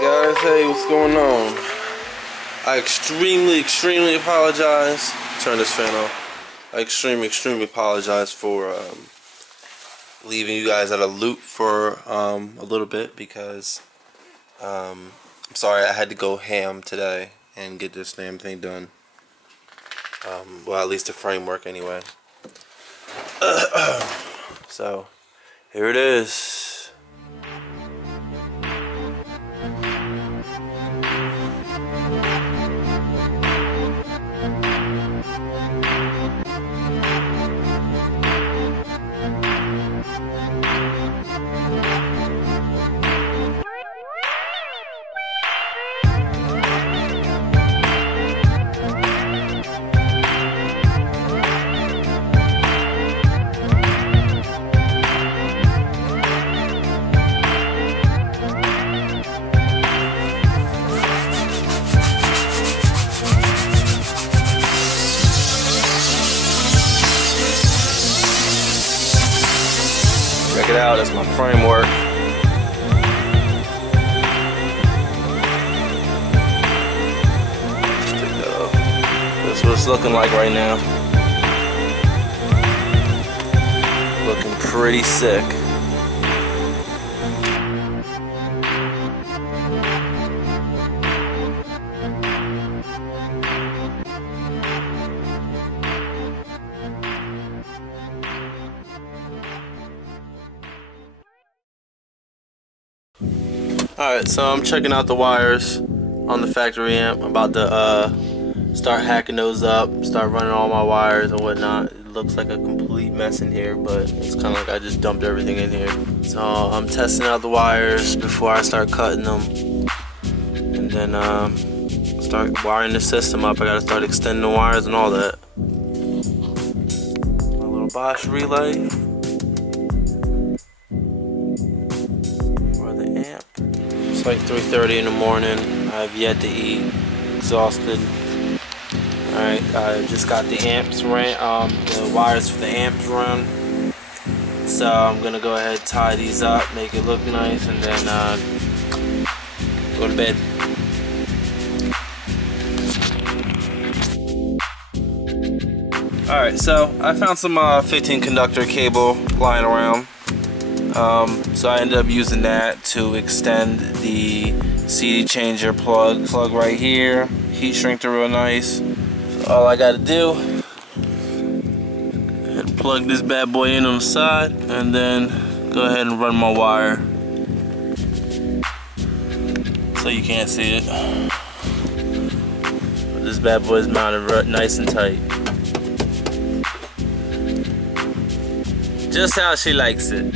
Guys, hey, what's going on? I extremely apologize. Turn this fan off. I extremely apologize for leaving you guys at a loop for a little bit because I'm sorry I had to go ham today and get this damn thing done. Well, at least the framework anyway. So here it is. Check it out, that's my framework. That's what it's looking like right now. Looking pretty sick. Alright, so I'm checking out the wires on the factory amp. I'm about to start hacking those up, start running all my wires and whatnot. It looks like a complete mess in here, but it's kind of like I just dumped everything in here. So I'm testing out the wires before I start cutting them. And then start wiring the system up. I gotta start extending the wires and all that. My little Bosch relay. It's like 3:30 in the morning. I've yet to eat. Exhausted. Alright, I just got the amps ran, the wires for the amps run. So I'm gonna go ahead and tie these up, make it look nice, and then go to bed. Alright, so I found some 15 conductor cable lying around. So I ended up using that to extend the CD changer plug right here. Heat shrinked it real nice. So all I gotta do is plug this bad boy in on the side and then go ahead and run my wire. So you can't see it. But this bad boy is mounted nice and tight. Just how she likes it.